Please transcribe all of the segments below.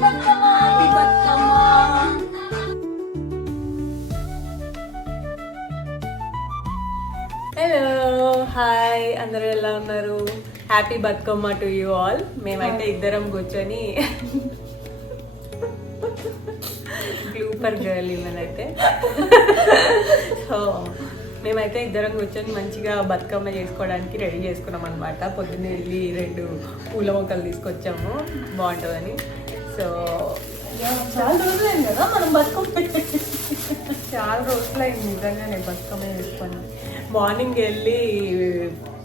Hello hi, అందరూ ఎలా ఉన్నారు? Happy Bathukamma to you all. మేమైతే ఇద్దరం కూర్చొని గ్లూపర్ గర్ల్ ఈమెనైతే. సో మేమైతే ఇద్దరం కూర్చొని మంచిగా బతుకమ్మ చేసుకోవడానికి రెడీ చేసుకున్నాం అనమాట. పొద్దున్నే వెళ్ళి 2 పూల మొక్కలు తీసుకొచ్చాము బాగుంటుందని. సో చాలా రోజులైంది కదా మనం బతుకమ్మ, చాలా రోజులైంది నిజంగానే బతుకమ్మ చేసుకొని. మార్నింగ్ వెళ్ళి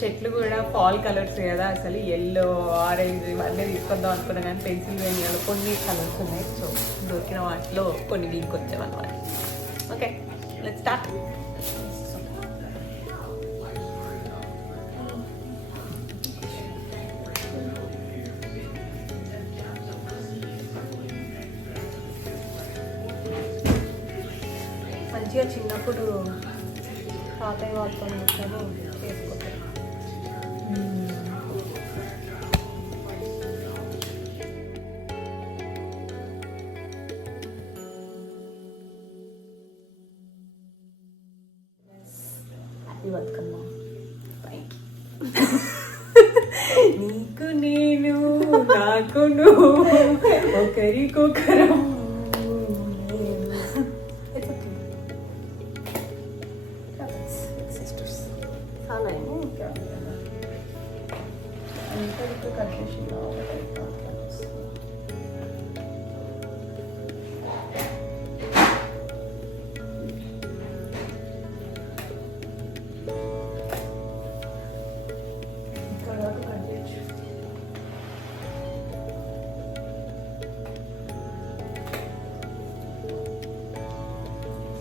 చెట్లు కూడా ఫాల్ కలర్స్ కదా, అసలు ఎల్లో ఆరెంజ్ ఇవన్నీ తీసుకొద్దాం అనుకున్నా కానీ పెన్సిల్ వేణియాలు కొన్ని కలర్స్ ఉన్నాయి. సో దొరికిన వాటిలో కొన్ని తీసుకొచ్చాం అనమాట. Okay, let's start. మంచిగా చిన్నప్పుడు తాతయ్య వాళ్ళతో కూర్చొని చేసుకుంటాం. హ్యాపీ బతుకమ్మ. నీకు నేను, నాకు నువ్వు, ఒకరికొకరం.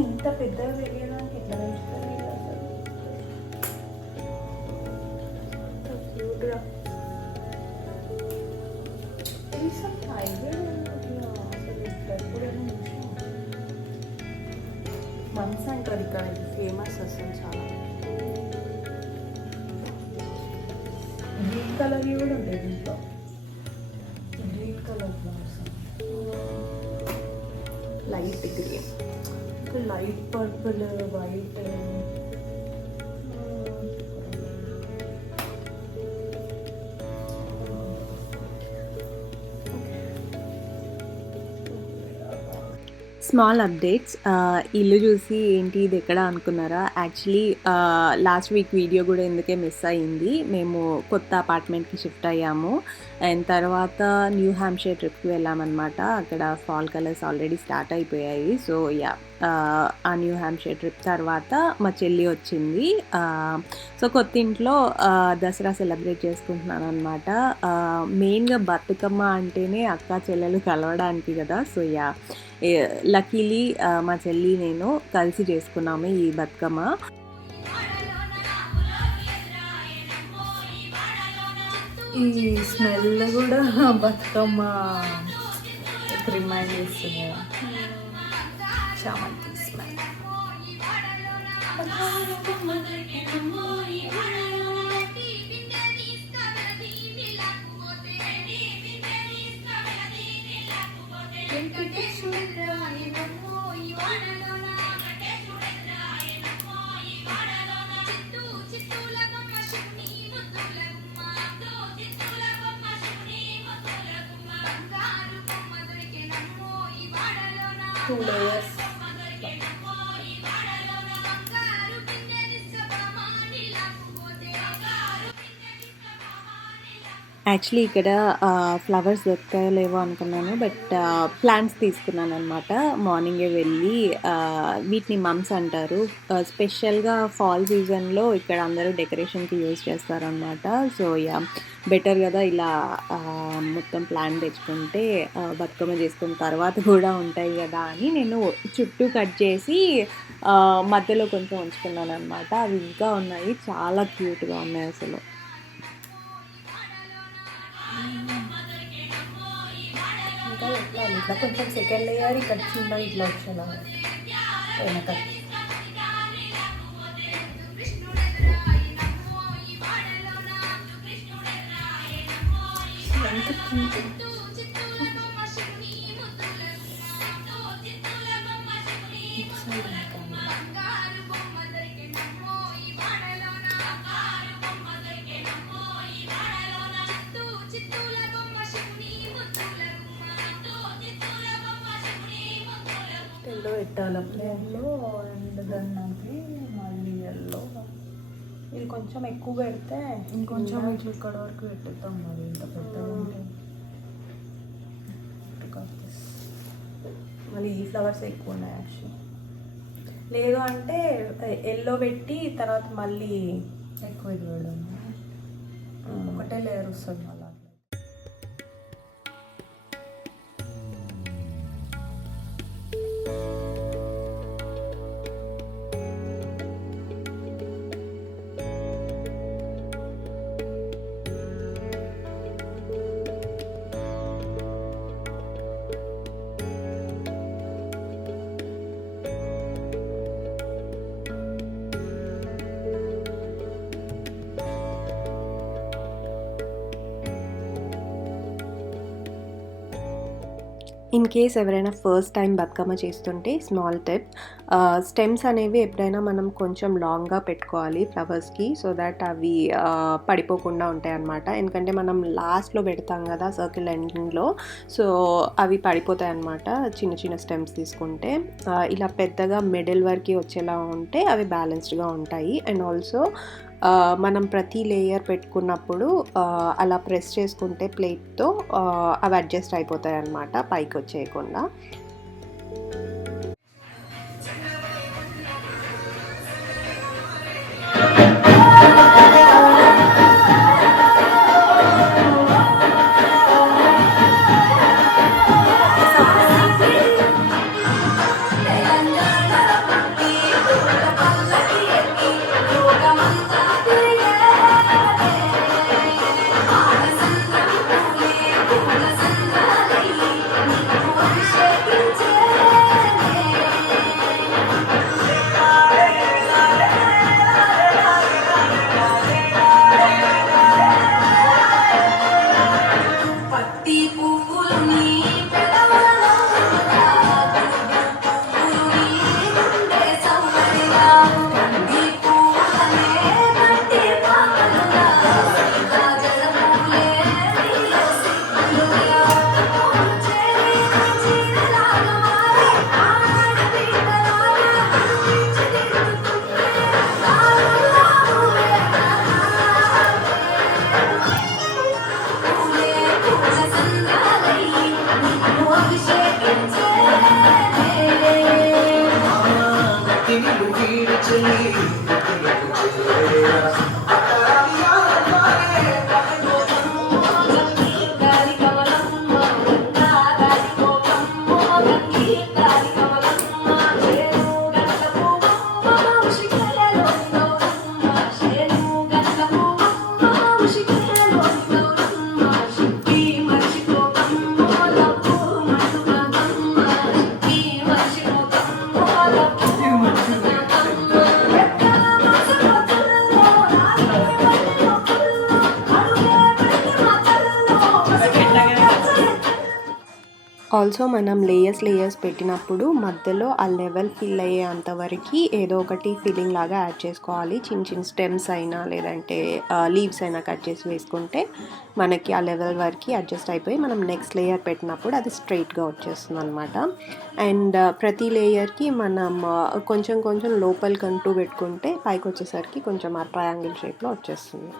ఇంత పెద్దగా తెలియడానికి ఎట్లా పెంచుతారు క్యూట్గా. మంత్స్ అంటారు ఇక్కడ, ఇది ఫేమస్ అసలు చాలా. గ్రీన్ కలర్ కూడా ఉంటాయి దీంట్లో, green colour flowers, light green, light purple, white. Small updates. ఇల్లు చూసి ఏంటి ఇది ఎక్కడ అనుకున్నారా? యాక్చువల్లీ లాస్ట్ వీక్ వీడియో కూడా ఎందుకే మిస్ అయ్యింది. మేము కొత్త అపార్ట్మెంట్కి షిఫ్ట్ అయ్యాము అండ్ తర్వాత న్యూ హ్యాంప్షైర్ ట్రిప్కి వెళ్ళామన్నమాట. అక్కడ ఫాల్ కలర్స్ ఆల్రెడీ స్టార్ట్ అయిపోయాయి. సో యా, ఆ న్యూ హ్యాంప్షైర్ ట్రిప్ తర్వాత మా చెల్లి వచ్చింది. సో కొత్త ఇంట్లో దసరా సెలబ్రేట్ చేసుకుంటున్నాను అనమాట. మెయిన్గా బతుకమ్మ అంటేనే అక్క చెల్లెలు కలవడానికి కదా. సో యా, లక్కీలీ మా చెల్లి నేను కలిసి చేసుకున్నాము ఈ బతుకమ్మ. ఈ స్మెల్ కూడా బతుకమ్మ రిమైండ్ చేస్తుంది కదా, చామంతి స్మెల్. యాక్చువల్లీ ఇక్కడ ఫ్లవర్స్ దొరకలేవో అనుకున్నాను, బట్ ప్లాంట్స్ తీసుకున్నాను అనమాట. మార్నింగే వెళ్ళి, వీటిని మమ్స్ అంటారు. స్పెషల్గా ఫాల్ సీజన్లో ఇక్కడ అందరూ డెకరేషన్కి యూజ్ చేస్తారనమాట. సో యా, బెటర్ కదా ఇలా మొత్తం ప్లాంట్ తెచ్చుకుంటే బతుకమ్మ చేసుకున్న తర్వాత కూడా ఉంటాయి కదా అని నేను చుట్టూ కట్ చేసి మధ్యలో కొంచెం ఉంచుకున్నాను అనమాట. అవి ఇంకా ఉన్నాయి, చాలా క్యూట్గా ఉన్నాయి అసలు. ఇట్లా కొంచెం సెకండ్ లేయర్ ఇక్కడ చిన్న ఇట్లా వచ్చేలా వెనక. ఎంత ఎల్లో పెట్టాలి. ఎల్లో అండ్ దానికి మళ్ళీ ఎల్లో. ఇది కొంచెం ఎక్కువ పెడితే ఇంకొంచెం ఇట్లా ఇక్కడ వరకు పెట్టుతాం. మరి ఇంత పెద్దగా ఉంటే మళ్ళీ ఈ ఫ్లవర్స్ ఎక్కువ ఉన్నాయి యాక్చువల్లీ. లేదు అంటే ఎల్లో పెట్టి తర్వాత మళ్ళీ ఎక్కువ ఇది వేయడం, ఒకటే లేయర్ వస్తుంది మళ్ళీ. ఇన్ కేస్ ఎవరైనా ఫస్ట్ టైం బతుకమ్మ చేస్తుంటే స్మాల్ టిప్, స్టెమ్స్ అనేవి ఎప్పుడైనా మనం కొంచెం లాంగ్గా పెట్టుకోవాలి ఫ్లవర్స్కి, సో దట్ అవి పడిపోకుండా ఉంటాయి అన్నమాట. ఎందుకంటే మనం లాస్ట్లో పెడతాం కదా సర్కిల్ ఎండింగ్లో, సో అవి పడిపోతాయి అన్నమాట చిన్న చిన్న స్టెమ్స్ తీసుకుంటే. ఇలా పెద్దగా మిడిల్ వరకు వచ్చేలా ఉంటే అవి బ్యాలెన్స్డ్గా ఉంటాయి. అండ్ ఆల్సో మనం ప్రతి లేయర్ పెట్టుకున్నప్పుడు అలా ప్రెస్ చేసుకుంటే ప్లేట్తో అవి అడ్జస్ట్ అయిపోతాయి అన్నమాట పైకి వచ్చేయకుండా. ఆల్సో మనం లేయర్స్ పెట్టినప్పుడు మధ్యలో ఆ లెవెల్ ఫిల్ అయ్యే అంతవరకు ఏదో ఒకటి ఫిల్లింగ్ లాగా యాడ్ చేసుకోవాలి. చిన్న చిన్న స్టెమ్స్ అయినా లేదంటే లీవ్స్ అయినా కట్ చేసి వేసుకుంటే మనకి ఆ లెవెల్ వరకు అడ్జస్ట్ అయిపోయి మనం నెక్స్ట్ లేయర్ పెట్టినప్పుడు అది స్ట్రైట్గా వచ్చేస్తుంది అనమాట. అండ్ ప్రతి లేయర్కి మనం కొంచెం కొంచెం లోపలికంటూ పెట్టుకుంటే పైకి వచ్చేసరికి కొంచెం ఆ ట్రయాంగిల్ షేప్లో వచ్చేస్తుంది.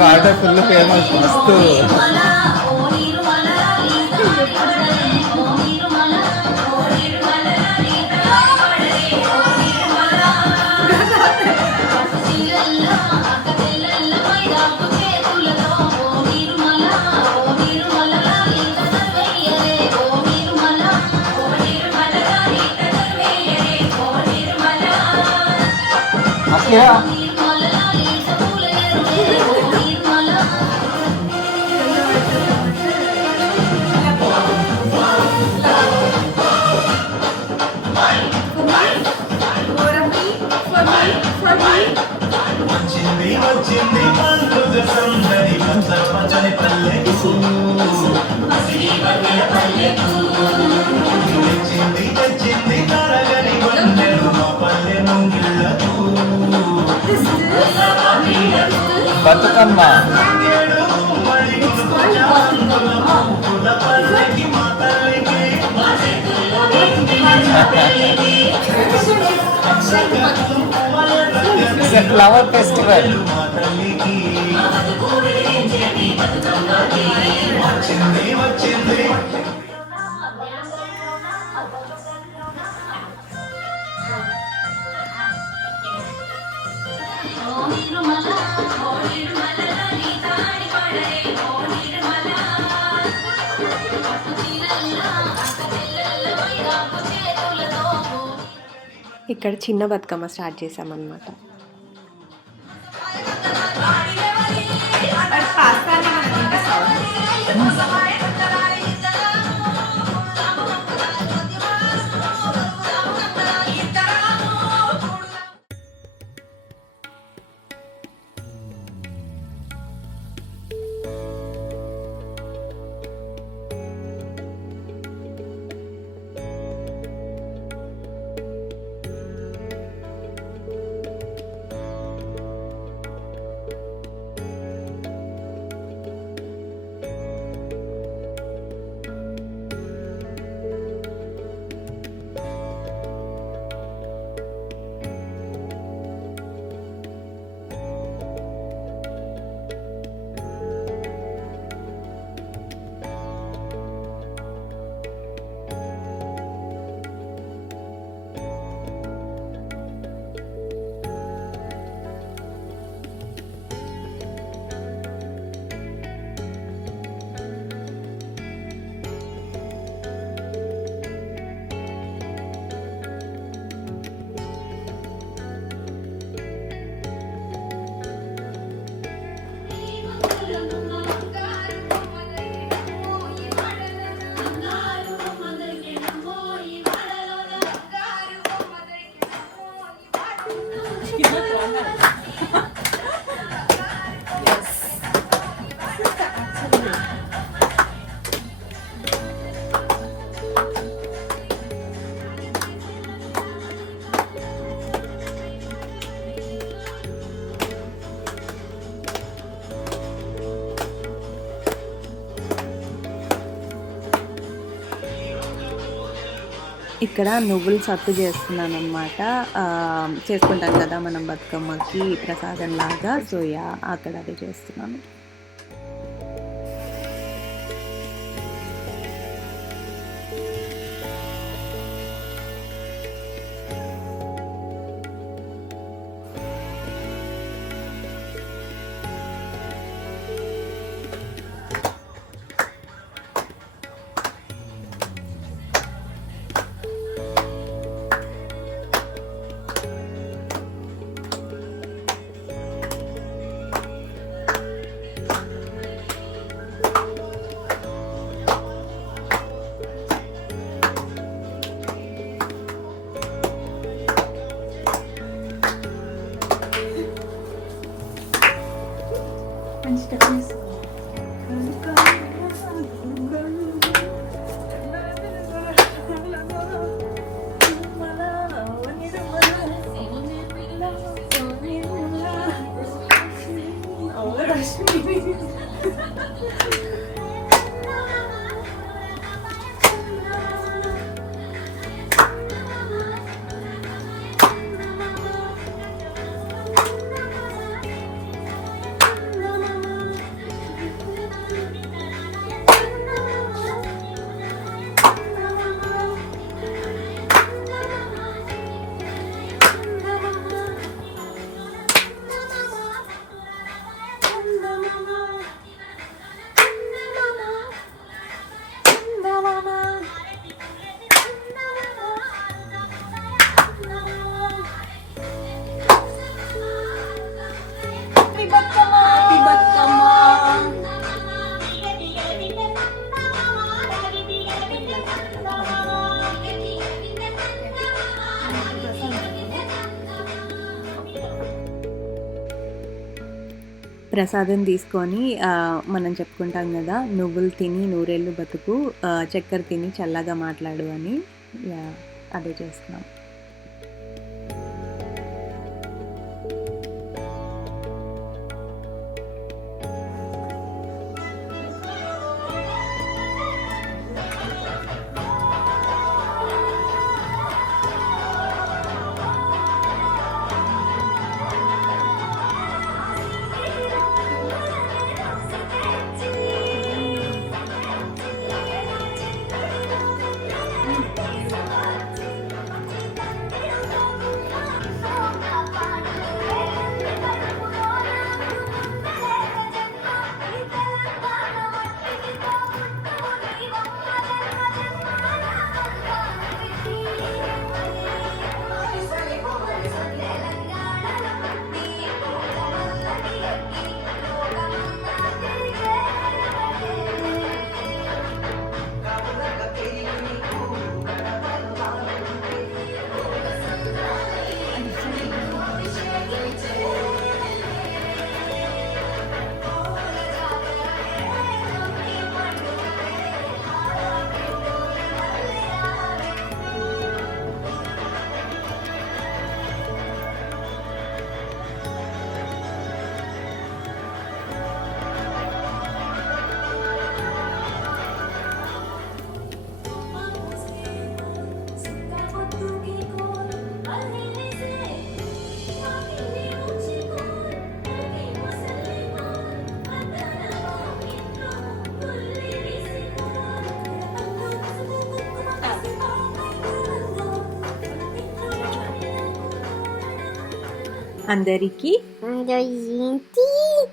పాట ఫుల్ ఫేమస్ మస్తు. Yeah. వచ్చింది వచ్చింది పండుగ సందడి పచ్చ పచ్చని పల్లెకు తెచ్చింది తెచ్చింది తరగని బండెడు మా పల్లె ముంగిళ్ళకు Bathukamma. ఏడు మడి పూల పల్లకి మా తల్లికి It's a flower festival. మా తల్లికి వచ్చింది వచ్చింది ఇక్కడ చిన్న బతుకమ్మ స్టార్ట్ చేసామన్నమాట. ఇక్కడ నువ్వులు సత్తు చేస్తున్నాను అనమాట. చేసుకుంటాం కదా మనం బతుకమ్మకి ప్రసాదం లాగా. సో అక్కడ అది చేస్తున్నాను. ప్రసాదం తీసుకొని మనం చెప్పుకుంటాం కదా, నువ్వులు తిని నూరేళ్ళు బతుకు, చక్కెర తిని చల్లగా మాట్లాడు అని. అదే చేస్తున్నాం. అందరికీ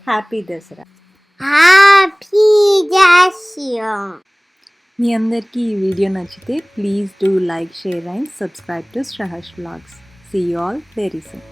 హ్యాపీ దసరా. మీ అందరికీ ఈ వీడియో నచ్చితే please do like, share and subscribe to Sraharsh Vlogs. See you all very soon.